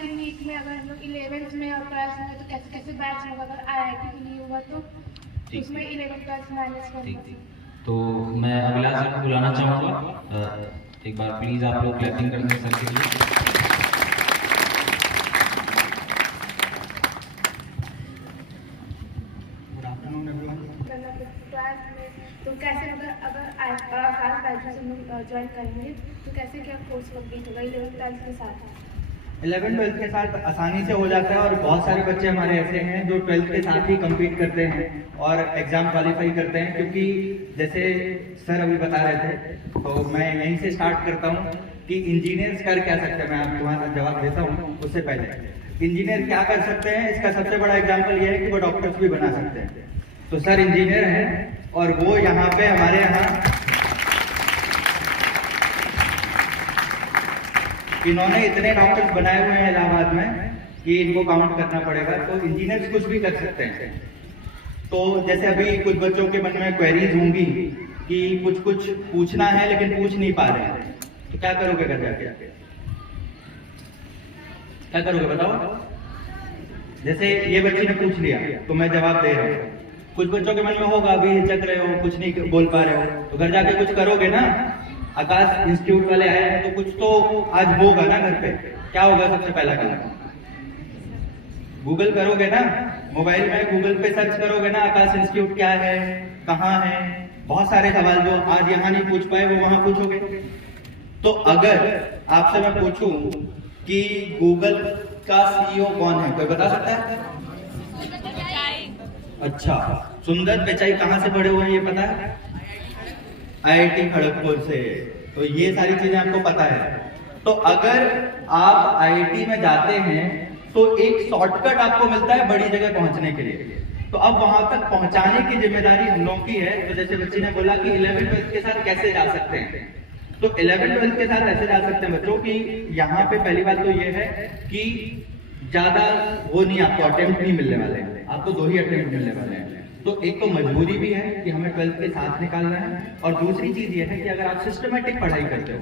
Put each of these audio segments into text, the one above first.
कि नीट में अगर हम लोग 11th में और 12th में तो कैसे कैसे बैच होगा, अगर IIT के लिए होगा तो उसमें 11th 12th मैनेज करना। तो मैं अगला सर बुलाना चाहूँगा, एक बार प्लीज़ आप लोग क्लैपिंग करते हैं सर के लिए। तो कैसे अगर बैचेस हम लोग ज्वाइन करेंगे तो कैसे क्या कोर्स कंप्लीट होगा 11th 12th के साथ? 11th 12th के साथ आसानी से हो जाता है और बहुत सारे बच्चे हमारे ऐसे हैं जो 12th के साथ ही compete करते हैं और एग्जाम क्वालिफाई करते हैं। क्योंकि जैसे सर अभी बता रहे थे तो मैं यहीं से स्टार्ट करता हूँ कि इंजीनियर्स कर क्या सकते हैं। मैं आपको तुम्हारा जवाब देता हूँ, उससे पहले इंजीनियर क्या कर सकते हैं इसका सबसे बड़ा एग्जाम्पल ये है कि वो डॉक्टर्स भी बना सकते हैं। तो सर इंजीनियर हैं और वो यहाँ पे हमारे यहाँ इन्होंने इतने डॉक्टर्स बनाए हुए हैं इलाहाबाद में कि इनको काउंट करना पड़ेगा। तो इंजीनियर्स कुछ भी कर सकते हैं। तो जैसे अभी कुछ बच्चों के मन में क्वेरीज होंगी कि कुछ कुछ पूछना है लेकिन पूछ नहीं पा रहे हैं, तो क्या करोगे घर जाके? क्या करोगे बताओ? जैसे ये बच्चे ने पूछ लिया तो मैं जवाब दे रहा हूँ, कुछ बच्चों के मन में होगा अभी हिचक रहे हो, कुछ नहीं बोल पा रहे हो, तो घर जाके कुछ करोगे ना। आकाश इंस्टीट्यूट वाले आए हैं तो कुछ तो आज होगा ना घर पे। क्या होगा सबसे पहला काम? गूगल करोगे ना, मोबाइल में गूगल पे सर्च करोगे ना आकाश इंस्टीट्यूट क्या है, कहाँ है। बहुत सारे सवाल जो आज यहाँ नहीं पूछ पाए वो वहां पूछोगे। तो अगर आपसे मैं पूछूं कि गूगल का CEO कौन है, कोई बता सकता है? अच्छा, सुंदर पिचाई कहाँ से पढ़े हुए हैं ये पता है? IIT खड़गपुर से। तो ये सारी चीजें आपको पता है। तो अगर आप IIT में जाते हैं तो एक शॉर्टकट आपको मिलता है बड़ी जगह पहुंचने के लिए। तो अब वहां तक पहुंचाने की जिम्मेदारी हम लोगों की है। तो जैसे बच्ची ने बोला कि 11th 12th के साथ कैसे जा सकते हैं, तो 11th 12th के साथ ऐसे जा सकते हैं बच्चों की यहाँ पे पहली बात तो ये है कि ज्यादा वो नहीं, आपको अटेम्प्ट नहीं मिलने वाले हैं, आपको 2 ही अटेम्प्ट मिलने वाले हैं। तो एक तो मजबूरी भी है कि हमें 12th के साथ निकालना है, और दूसरी चीज ये है कि अगर आप सिस्टमेटिक पढ़ाई करते हो,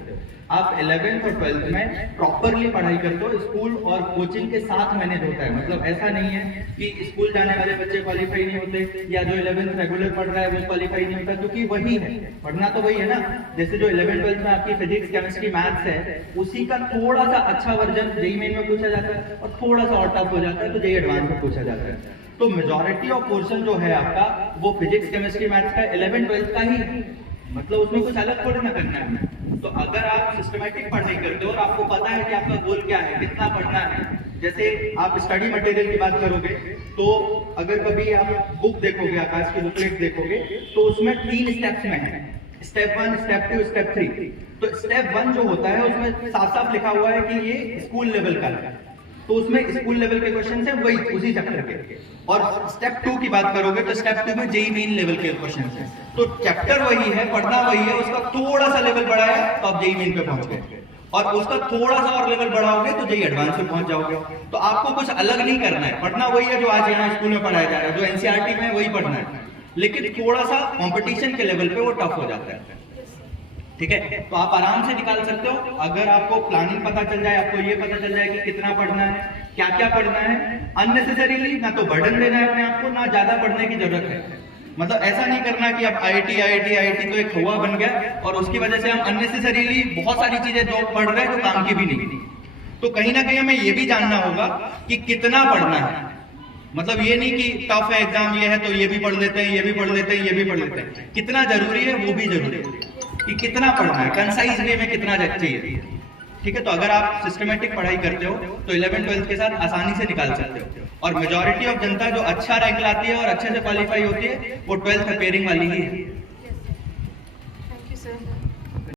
आप 11th और 12th में प्रॉपरली पढ़ाई करते हो, स्कूल और कोचिंग के साथ मैनेज होता है। मतलब ऐसा नहीं है कि स्कूल जाने वाले बच्चे क्वालिफाई नहीं होते या जो 11th रेगुलर पढ़ रहा है वो क्वालिफाई नहीं होता, क्योंकि वही है, पढ़ना तो वही है ना। जैसे जो 11th 12th में आपकी फिजिक्स केमिस्ट्री मैथ्स है, उसी का थोड़ा सा अच्छा वर्जन JEE मेन में पूछा जाता है और थोड़ा सा और टफ हो जाता है तो JEE एडवांस में पूछा जाता है। तो मेजॉरिटी ऑफ पोर्शन जो है आपका वो फिजिक्स केमिस्ट्री मैथ्स का 11th 12th का ही है। मतलब उसमें कुछ अलग थोड़ी ना करना है। तो अगर आप सिस्टमेटिक पढ़ाई करते हो और आपको पता है कि आपका गोल क्या है, कितना पढ़ना है, जैसे आप स्टडी मटेरियल की बात करोगे तो अगर कभी आप बुक देखोगे, आकाश की बुकलेट देखोगे, तो उसमें 3 स्टेप्स में है, स्टेप 1, स्टेप 2, स्टेप 3। तो स्टेप 1 जो होता है उसमें साफ साफ लिखा हुआ है कि ये स्कूल लेवल का है, तो उसमें स्कूल लेवल के क्वेश्चन है वही उसी चैप्टर के। और स्टेप 2 की बात करोगे तो स्टेप 2 में JEE मेन लेवल के क्वेश्चन है। तो चैप्टर वही है, पढ़ना वही है, उसका थोड़ा सा लेवल बढ़ाया तो आप JEE मेन पे पहुंच गए, और उसका थोड़ा सा और लेवल बढ़ाओगे तो JEE एडवांस पे पहुंच जाओगे। तो आपको कुछ अलग नहीं करना है, पढ़ना वही है जो आज यहाँ स्कूल में पढ़ाया जा रहा है, जो NCERT में वही पढ़ना है, लेकिन थोड़ा सा कॉम्पिटिशन के लेवल पे वो टफ हो जाता है। ठीक है, तो आप आराम से निकाल सकते हो अगर आपको प्लानिंग पता चल जाए, आपको ये पता चल जाए कि कितना पढ़ना है, क्या क्या पढ़ना है। अननेसेसरीली ना तो बर्डन देना है अपने आप को, ना ज्यादा पढ़ने की जरूरत है। मतलब ऐसा नहीं करना कि अब IIT तो एक हुआ बन गया और उसकी वजह से हम अननेसेसरीली बहुत सारी चीजें जो पढ़ रहे हैं जो काम की भी नहीं। तो कहीं ना कहीं हमें ये भी जानना होगा कि कितना पढ़ना है। मतलब ये नहीं कि टफ है एग्जाम ये है तो ये भी पढ़ लेते हैं, ये भी पढ़ लेते हैं, ये भी पढ़ लेते हैं। कितना जरूरी है वो भी जरूरी है कि कितना पढ़ना है, कंसाइज वे में कितना चाहिए। ठीक है, तो अगर आप सिस्टमेटिक पढ़ाई करते हो तो 11th 12th के साथ आसानी से निकाल सकते हो। और मेजॉरिटी ऑफ जनता जो अच्छा रैंक लाती है और अच्छे से क्वालिफाई होती है वो 12th अपेयरिंग वाली ही है।